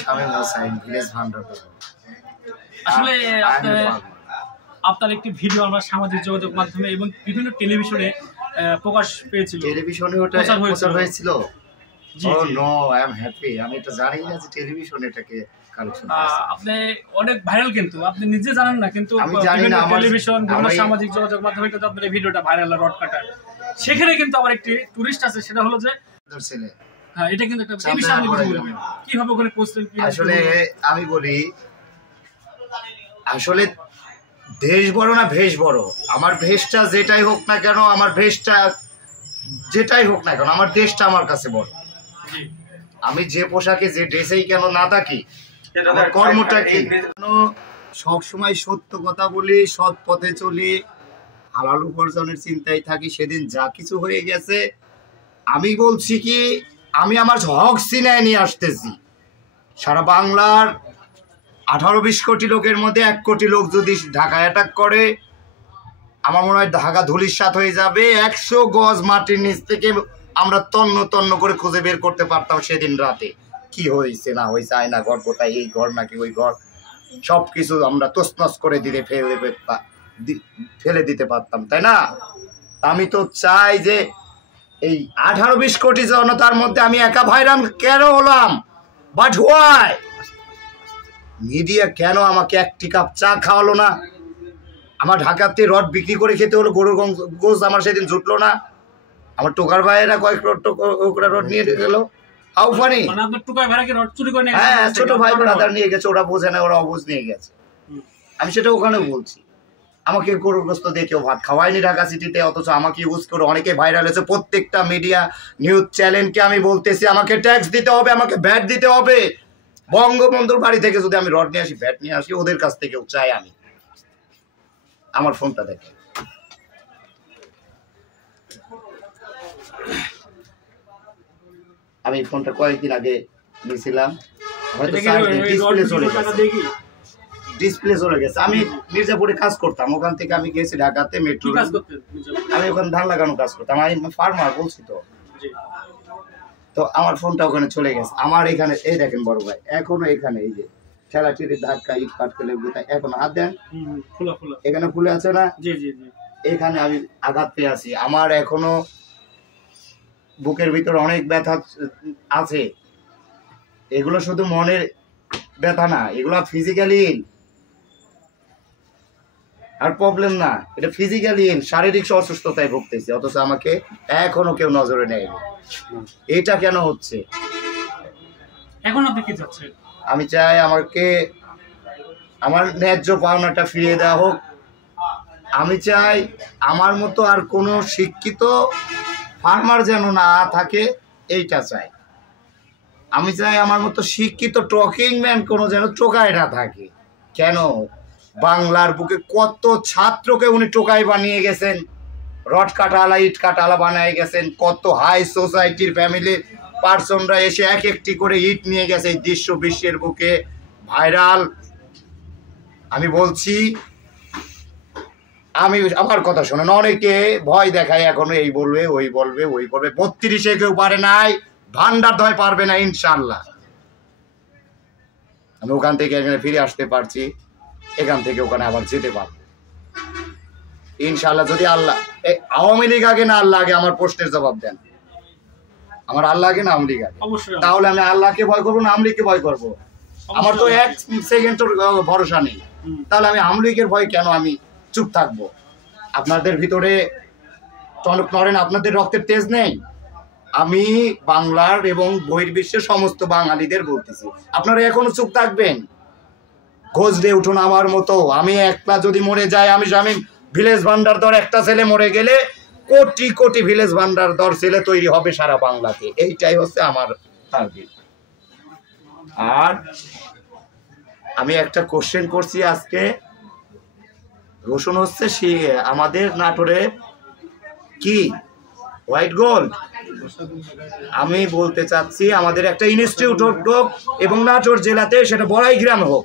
Shamim Hossain, village ভান্ডার। আসলে আপনার একটি ভিডিও আমরা সামাজিক যোগাযোগ মাধ্যমে এবং বিভিন্ন টেলিভিশনে প্রকাশ পেয়েছিল। টেলিভিশনে ওটা প্রচার হয়েছিল? ও নো, আই এম হ্যাপি। আমি এটা জানি না যে টেলিভিশনে এটাকে কালেকশন করেছে। আপনি অনেক ভাইরাল, কিন্তু আপনি নিজে জানেন না, কিন্তু আমি জানি না। টেলিভিশন, বিভিন্ন সামাজিক যোগাযোগ মাধ্যমে কিন্তু আপনার এই ভিডিওটা ভাইরাল, রড কাটার। সেখানে কিন্তু আমার একটি টুরিস্ট আছে, সেটা হলো যে ছেলে। হ্যাঁ, এটা কিন্তু একটা এই বিষয়ে আপনি কিছু বলবেন কিভাবে ওখানে পৌঁছলেন? আসলে আমি বলি, আসলে দেশ বড় না ভেষ বড়। আমার ভেষটা যেটাই হোক না কেন, আমার ভেষটা যেটাই হোক না কেন, আমার দেশটা আমার কাছে বড়। আমি যে পোশাকে যে ড্রেসেই কেন না থাকি, আমার কর্মটা কি, সবসময় সত্য কথা বলি, সৎ পথে চলি, হালাল উপার্জনের চিন্তায় থাকি। সেদিন যা কিছু হয়ে গেছে, আমি বলছি কি, আমি আমার হক সিনায় নিয়ে আসতেছি। সারা বাংলার 18-20 কোটি লোকের মধ্যে 1 কোটি লোক যদি ঢাকা অ্যাটাক করে, আমার মনে হয় ঢাকা ধূলিসাৎ হয়ে যাবে। 100 গজ মাটির নিচ থেকে আমরা তন্ন তন্ন করে খুঁজে বের করতে পারতাম সেদিন রাতে কি হয়েছে না হয়েছে, আয়না ঘর কোথায়, এই ঘর নাকি ওই ঘর, সব কিছু আমরা তছনছ করে ফেলে দিতে পারতাম, তাই না? আমি তো চাই যে এই 18-20 কোটি জনতার মধ্যে আমি একা ভাইরাল কেন হলাম? But why? মিডিয়া কেন আমাকে 1 কাপ চা খাওয়ালো না? আমার ঢাকাতে রড বিক্রি করে খেতে হলো, গরুর গোশ আমার সেদিন জুটলো না। আমার টোকার ভাইয়েরা কয়েক রড নিয়ে গেল। How funny! হ্যাঁ, ছোট ভাই ব্রাদার নিয়ে গেছে, ওরা বোঝে না, ওরা অবুঝ নিয়ে গেছে। আমি সেটা ওখানেও বলছি, আমাকে গরুর গোস্ত দিয়ে কেউ ভাত খাওয়ায়নি ঢাকা সিটিতে, অথচ আমাকে ইউজ করে অনেকে ভাইরাল হয়েছে। প্রত্যেকটা মিডিয়া নিউজ চ্যানেলকে আমি বলতেছি, আমাকে ট্যাক্স দিতে হবে, আমাকে ভ্যাট দিতে হবে। বঙ্গবন্ধুর বাড়ি থেকে যদি আমি রড নিয়ে আসি, ভ্যাট নিয়ে আসি, ওদের কাছ থেকেও চাই আমি। আমার ফোনটা দেখে, আমি ফোনটা কয়েকদিন আগে নিয়েছিলাম, হয়তো ডিসপ্লে চলে গেছে। আমি মির্জাপুরে কাজ করতাম, ওখান থেকে আমি গেছি ঢাকাতে মেট্রো। আমি ওখানে ধান লাগানো কাজ করতাম, আমি ফার্মার, বলছি তো আমার ফোনটা ওখানে চলে গেছে। আমার এখানে এই দেখেন বড় ভাই, এখনো এখানে এই যে ঠেলা ঠেলির ধাক্কা, ইট পাটকেলের বোতায় এখনো হাত দেন, এখানে ফুলে আছে না? এখানে আমি আঘাত পেয়ে আছি। আমার এখনো বুকের ভিতরে অনেক ব্যথা আছে। এগুলো শুধু মনের ব্যথা না, এগুলো ফিজিক্যালি আর প্রবলেম না, এটা ফিজিক্যালি শারীরিক অসুস্থতায় ভুগতেছি, অথচ আমাকে এখনো কেউ নজরে নেয়নি। এটা কেন হচ্ছে? এখন আপনি কি চাচ্ছেন? আমি চাই আমাকে আমার ন্যায্য পাওনাটা ফিরিয়ে দেওয়া হোক। আমি চাই আমার মতো আর কোনো শিক্ষিত ফার্মার যেন না থাকে, এইটা চাই। আমি চাই আমার মতো শিক্ষিত টকিং ম্যান কোনো যেন টোকায় না থাকে। কেন? বাংলার বুকে কত ছাত্রকে উনি টোকাই বানিয়ে গেছেন, রড কাটালা, ইট কাটালা বানিয়ে গেছেন। কত হাই সোসাইটির ফ্যামিলির পার্সনরা এসে এক একটি করে ইট নিয়ে গেছে, এই বিশ্বের বুকে ভাইরাল। আমি বলছি, আমি আমার কথা শোনেন, অনেকে ভয় দেখায় এখনো, এই বলবে ওই বলবে ওই বলবে। 32-এ কেউ পারে নাই, ভান্ডার ধয় পারবে না ইনশাল্লাহ। আমি ওখান থেকে এখানে ফিরে আসতে পারছি, এখান থেকে ওখানে আবার যেতে পারবো ইনশাল্লাহ। যদি আল্লাহ, আওয়ামী লীগ আগে না আল্লাহ আগে, আমার প্রশ্নের জবাব দেন। আমার আল্লাহ আগে না আওয়ামী লীগ আগে? তাহলে আমি আল্লাহকে ভয় করবো না আওয়ামী লীগকে ভয় করবো? আমার তো 1 সেকেন্ডের ভরসা নেই। তাহলে আমি আওয়ামী লীগের ভয় কেন আমি চুপ থাকবো? আপনাদের ভিতরে টনক নড়েন, আপনাদের রক্তের তেজ নেই? আমি বাংলার এবং বহির্বিশ্বের সমস্ত বাঙালিদের বলতেছি, আপনারা এখনো চুপ থাকবেন? গজরে উঠুন আমার মতো। আমি একলা যদি মরে যাই, আমি শামীম ভিলেজ ভান্ডার দর একটা ছেলে মরে গেলে কোটি কোটি ভিলেজ ভান্ডার দর ছেলে তৈরি হবে সারা বাংলাতে। এইটাই হচ্ছে আমার টার্গেট। আর আমি একটা কোশ্চেন করছি আজকে, রসুন হচ্ছে আমাদের নাটোরে কি হোয়াইট গোল্ড। আমি বলতে চাচ্ছি আমাদের একটা ইনস্টিটিউট হোক এবং নাটোর জেলাতে সেটা বড়াই গ্রামে হোক,